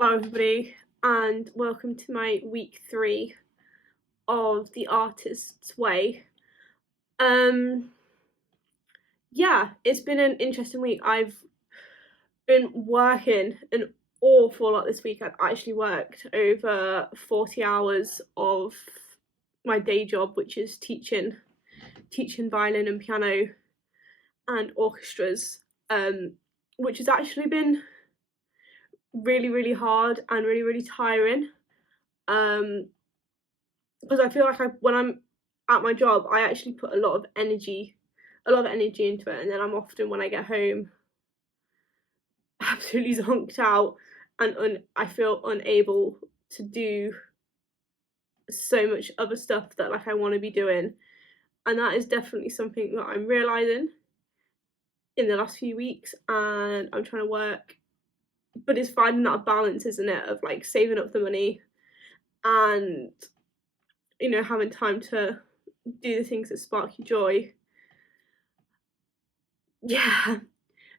Hello everybody and welcome to my week 3 of The Artist's Way. Yeah, it's been an interesting week. I've been working an awful lot this week. I've actually worked over 40 hours of my day job, which is teaching violin and piano and orchestras, which has actually been really hard and really tiring. Because I feel like when I'm at my job, I actually put a lot of energy into it, and then I'm often, when I get home, absolutely zonked out, and I feel unable to do so much other stuff that I want to be doing, and that is definitely something that I'm realizing in the last few weeks, and I'm trying to work. But it's finding that balance, isn't it, of saving up the money and having time to do the things that spark you joy. Yeah.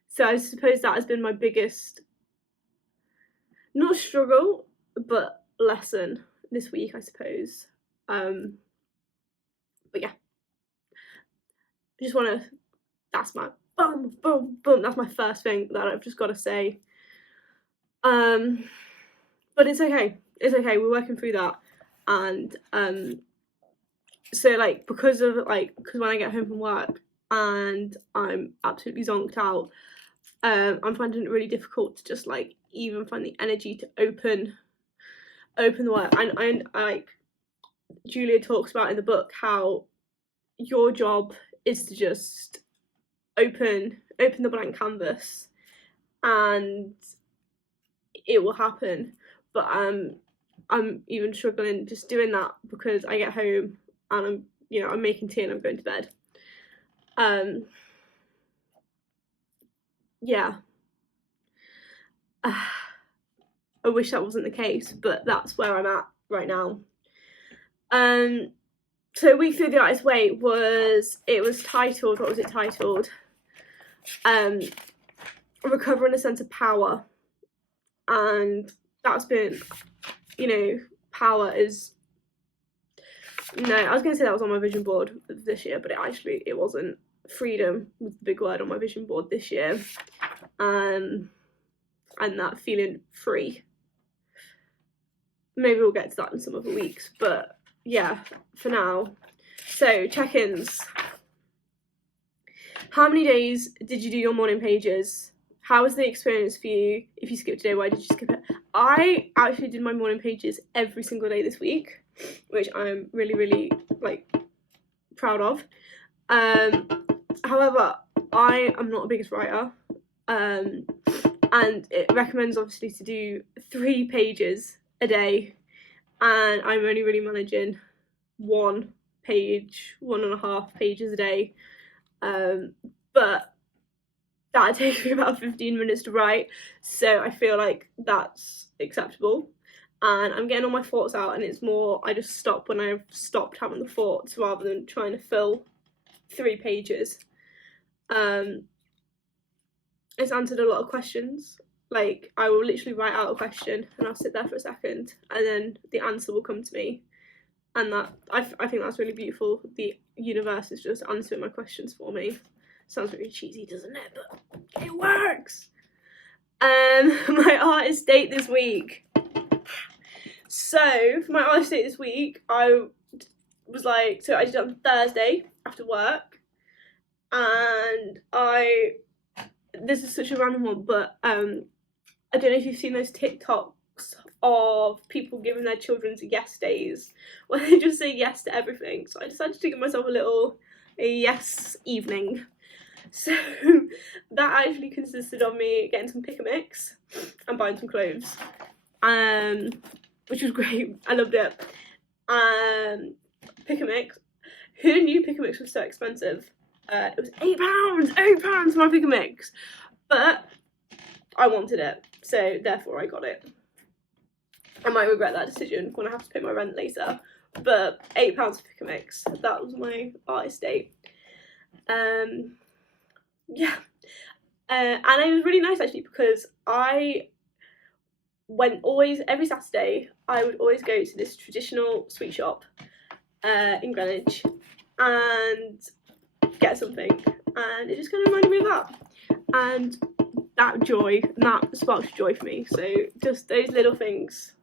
So I suppose that has been my biggest, not struggle, but lesson this week, I suppose. But yeah, I just want to, that's my boom, that's my first thing that I've just got to say. But it's okay, we're working through that. And so because when I get home from work and I'm absolutely zonked out, I'm finding it really difficult to just even find the energy to open the work. And Julia talks about in the book how your job is to just open the blank canvas and it will happen. But I'm even struggling just doing that because I get home and I'm making tea and I'm going to bed. Yeah. I wish that wasn't the case, but that's where I'm at right now. So week 3 of The Artist's Way was titled, what was it titled? Recovering a sense of power. And that's been, power is, no, I was going to say that was on my vision board this year, but it wasn't. Freedom was the big word on my vision board this year. And that feeling free. Maybe we'll get to that in some other weeks, but yeah, for now. So, check-ins. How many days did you do your morning pages? How was the experience for you? If you skipped a day, why did you skip it? I actually did my morning pages every single day this week, which I'm really proud of. However, I am not the biggest writer, and it recommends obviously to do 3 pages a day, and I'm only really managing 1.5 pages a day, but that takes me about 15 minutes to write, so I feel like that's acceptable, and I'm getting all my thoughts out, and it's more I just stop when I've stopped having the thoughts rather than trying to fill 3 pages. It's answered a lot of questions. I will literally write out a question and I'll sit there for a second and then the answer will come to me, and that I think that's really beautiful. The universe is just answering my questions for me. Sounds really cheesy, doesn't it? But it works. My artist date this week. So for my artist date this week, I was I did it on Thursday after work, and this is such a random one, but I don't know if you've seen those TikToks of people giving their children yes days where they just say yes to everything. So I decided to give myself a yes evening. So that actually consisted of me getting some pick a mix and buying some clothes, which was great. I loved it. Pick a mix. Who knew pick a mix was so expensive? It was £8 for my pick a mix, but I wanted it, so therefore I got it. I might regret that decision when I have to pay my rent later, but £8 for pick a mix. That was my artist date. Yeah, and it was really nice actually because I every Saturday, I would always go to this traditional sweet shop in Greenwich and get something, and it just kind of reminded me of that, and that sparked joy for me. So just those little things,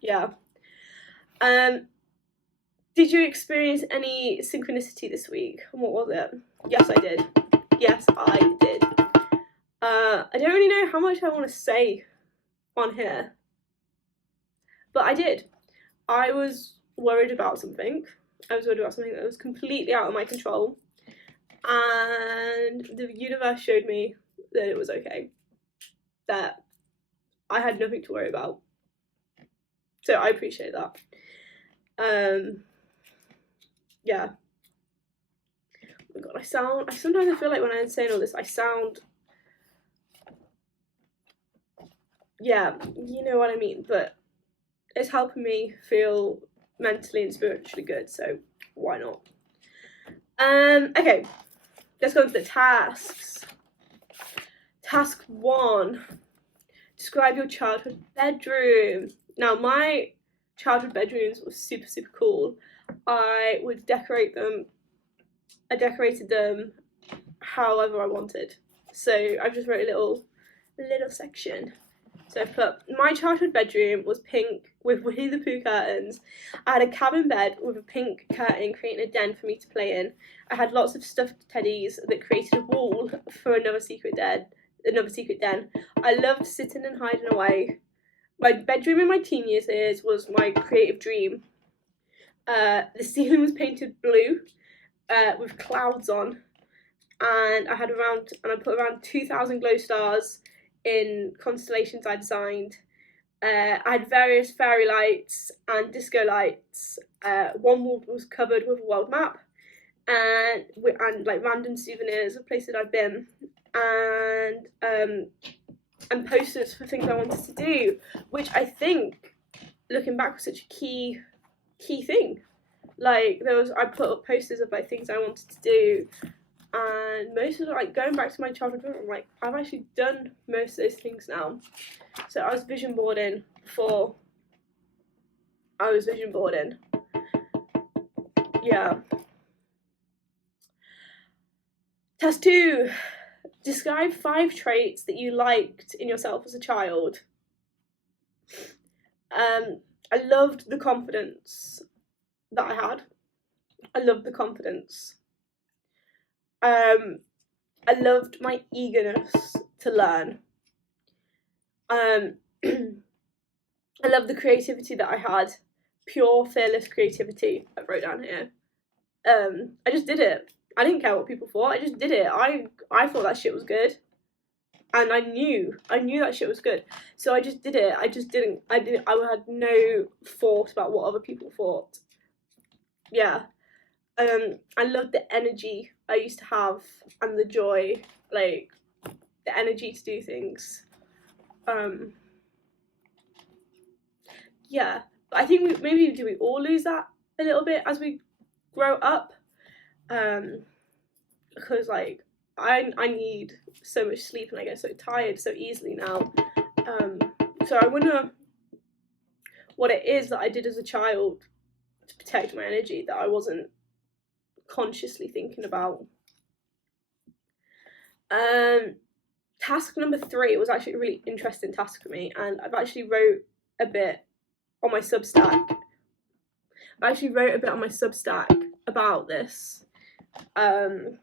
yeah. Did you experience any synchronicity this week, and what was it? Yes, I did. I don't really know how much I want to say on here, but I did. I was worried about something. That was completely out of my control, and the universe showed me that it was okay, that I had nothing to worry about. So I appreciate that. Yeah. Oh my god, I sometimes feel like when I'm saying all this, I sound, yeah, you know what I mean, but it's helping me feel mentally and spiritually good, so why not? Okay, let's go into the tasks. Task 1, describe your childhood bedroom. Now, my childhood bedrooms were super, super cool. I would decorate them. I decorated them however I wanted. So I just wrote a little section. So I put, my childhood bedroom was pink with Winnie the Pooh curtains. I had a cabin bed with a pink curtain creating a den for me to play in. I had lots of stuffed teddies that created a wall for another secret den. I loved sitting and hiding away. My bedroom in my teen years was my creative dream. The ceiling was painted blue with clouds on, and I put around 2,000 glow stars in constellations I designed. I had various fairy lights and disco lights. One wall was covered with a world map, and like random souvenirs of places I've been, and posters for things I wanted to do, which I think, looking back, was such a key thing. Like I put up posters of like things I wanted to do, and most of it, like going back to my childhood room, I'm like, I've actually done most of those things now. So I was vision boarding before I was vision boarding. Yeah. Task 2, describe 5 traits that you liked in yourself as a child. I loved the confidence that I had. I loved the confidence. I loved my eagerness to learn. I loved the creativity that I had. Pure, fearless creativity, I wrote down here. I just did it. I didn't care what people thought. I just did it. I thought that shit was good, and I knew that shit was good. So I just did it. I had no thought about what other people thought. Yeah. I loved the energy I used to have and the joy, like the energy to do things. Yeah, but I think do we all lose that a little bit as we grow up? Because like I need so much sleep and I get so tired so easily now. So I wonder what it is that I did as a child to protect my energy that I wasn't consciously thinking about. Task number 3 was actually a really interesting task for me, and I've actually wrote a bit on my Substack. About this. And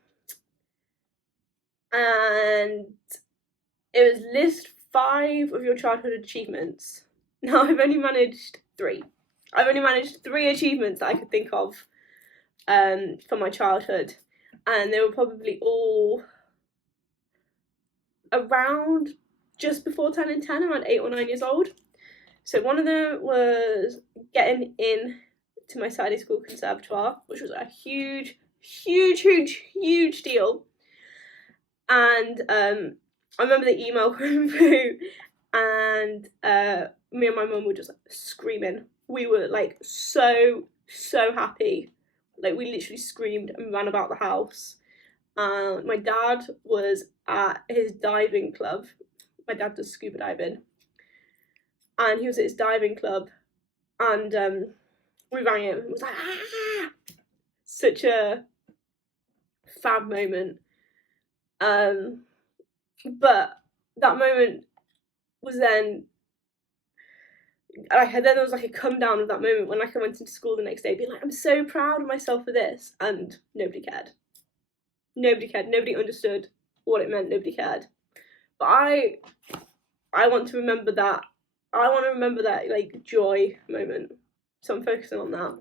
it was list 5 of your childhood achievements. Now I've only managed 3. I've only managed 3 achievements that I could think of from my childhood, and they were probably all around just before turning 10, around 8 or 9 years old. So one of them was getting in to my Saturday school conservatoire, which was a huge deal. And I remember the email coming through, and me and my mum were just like screaming. We were like so happy. Like we literally screamed and ran about the house. My dad was at his diving club, my dad does scuba diving, and he was at his diving club, and we rang him and was like, ah! Such a fab moment. But that moment was then then there was like a come down of that moment when like I went into school the next day being like, I'm so proud of myself for this, and nobody cared. Nobody understood what it meant. Nobody cared. But I want to remember that. I want to remember that like joy moment. So I'm focusing on that.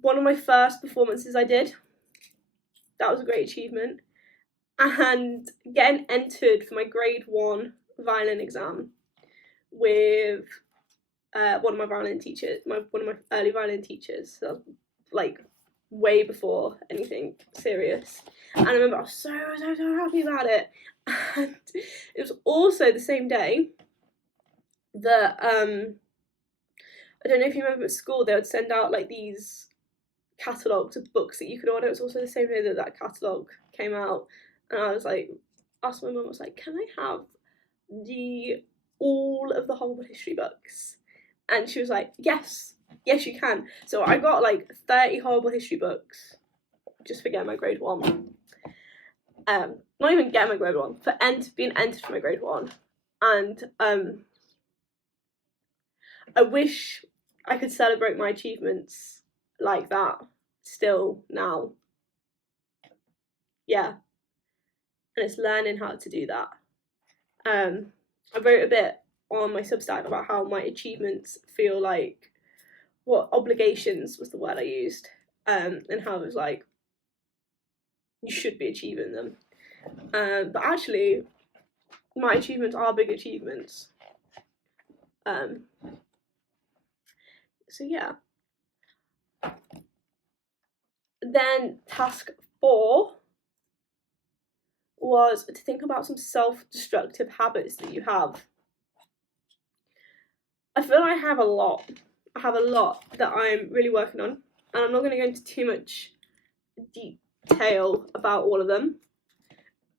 One of my first performances I did, that was a great achievement. And getting entered for my grade 1 violin exam with one of my violin teachers, one of my early violin teachers, so like way before anything serious. And I remember I was so happy about it. And it was also the same day that I don't know if you remember at school, they would send out like these catalogues of books that you could order. It was also the same day that that catalogue came out, and I was like, asked my mum, I was like, can I have all of the Horrible History books? And she was like, yes you can. So I got like 30 Horrible History books just for getting my grade 1. Not even getting my grade 1, for being entered for my grade 1. And I wish I could celebrate my achievements like that still now. Yeah. And it's learning how to do that. I wrote a bit on my Substack about how my achievements feel like, what obligations was the word I used, and how it was like, you should be achieving them. But actually, my achievements are big achievements. So yeah. Then task 4 was to think about some self-destructive habits that you have. I feel I have a lot. I have a lot that I'm really working on, and I'm not going to go into too much detail about all of them.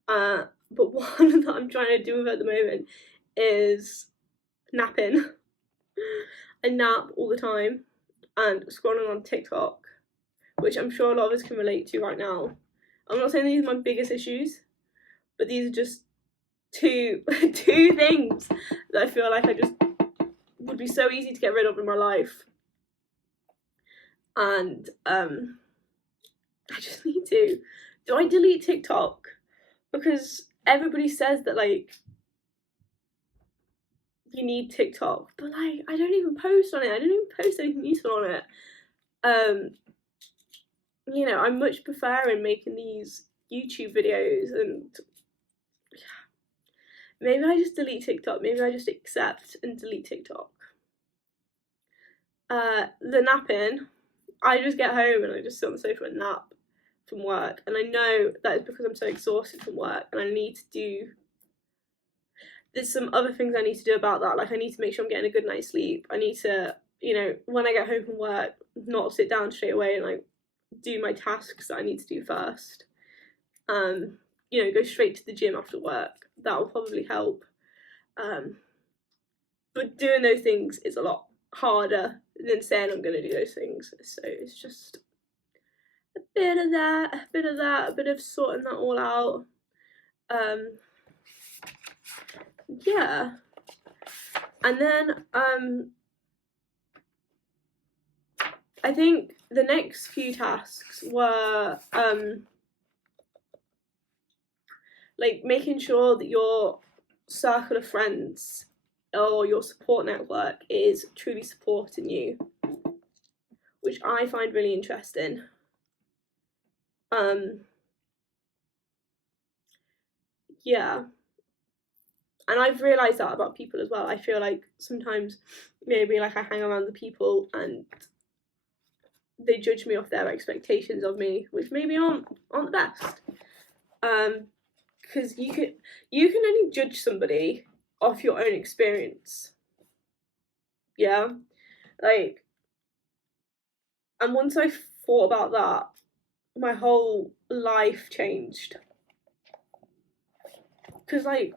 But one that I'm trying to do with at the moment is napping. I nap all the time and scrolling on TikTok, which I'm sure a lot of us can relate to right now. I'm not saying these are my biggest issues, but these are just two things that I feel like I just would be so easy to get rid of in my life. And I just need to. Do I delete TikTok? Because everybody says that like you need TikTok, but like I don't even post on it. I don't even post anything useful on it. You know, I much prefer in making these YouTube videos, and maybe I just delete TikTok. Maybe I just accept and delete TikTok. The napping, I just get home and I just sit on the sofa and nap from work, and I know that is because I'm so exhausted from work, and I need to do. There's some other things I need to do about that. Like I need to make sure I'm getting a good night's sleep. I need to, you know, when I get home from work, not sit down straight away and like do my tasks that I need to do first. You know, go straight to the gym after work. That will probably help. But doing those things is a lot harder than saying I'm going to do those things. So it's just a bit of that, a bit of sorting that all out. Yeah. And then I think the next few tasks were like making sure that your circle of friends or your support network is truly supporting you, which I find really interesting. Yeah. And I've realised that about people as well. I feel like sometimes maybe like I hang around the people and they judge me off their expectations of me, which maybe aren't the best. Because you can only judge somebody off your own experience. Yeah, like, and once I thought about that, my whole life changed. Because like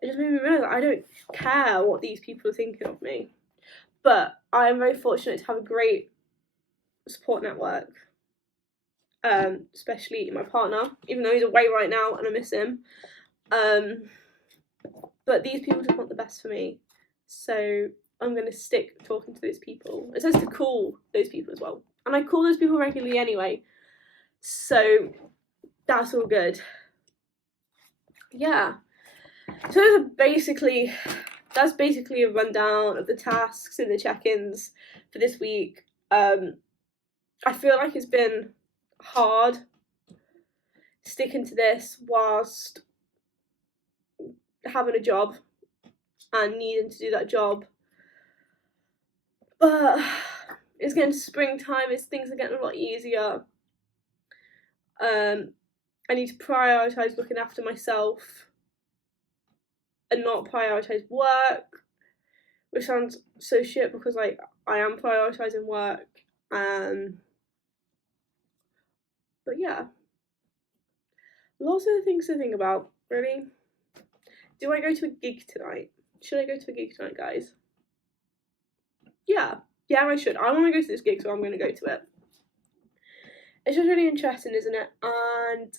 it just made me realise that I don't care what these people are thinking of me. But I am very fortunate to have a great support network, especially my partner, even though he's away right now and I miss him. But these people just want the best for me, so I'm going to stick talking to those people. It says to call those people as well, and I call those people regularly anyway, so that's all good. Yeah, so that's basically a rundown of the tasks and the check-ins for this week. I feel like it's been hard sticking to this whilst having a job and needing to do that job, but it's getting to springtime, things are getting a lot easier. I need to prioritise looking after myself and not prioritise work, which sounds so shit because like I am prioritising work. But yeah, lots of things to think about, really. Do I go to a gig tonight? Should I go to a gig tonight, guys? Yeah, I should. I want to go to this gig, so I'm going to go to it. It's just really interesting, isn't it? And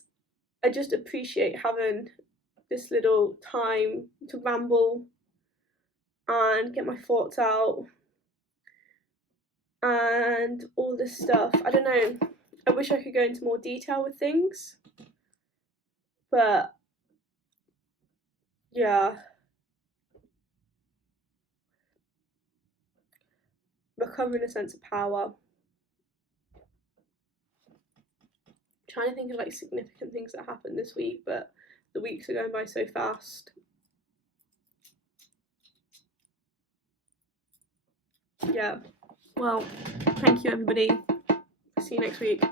I just appreciate having this little time to ramble and get my thoughts out and all this stuff. I don't know. I wish I could go into more detail with things, but yeah. Recovering a sense of power. Trying to think of like significant things that happened this week, but the weeks are going by so fast. Yeah. Well, thank you everybody. See you next week.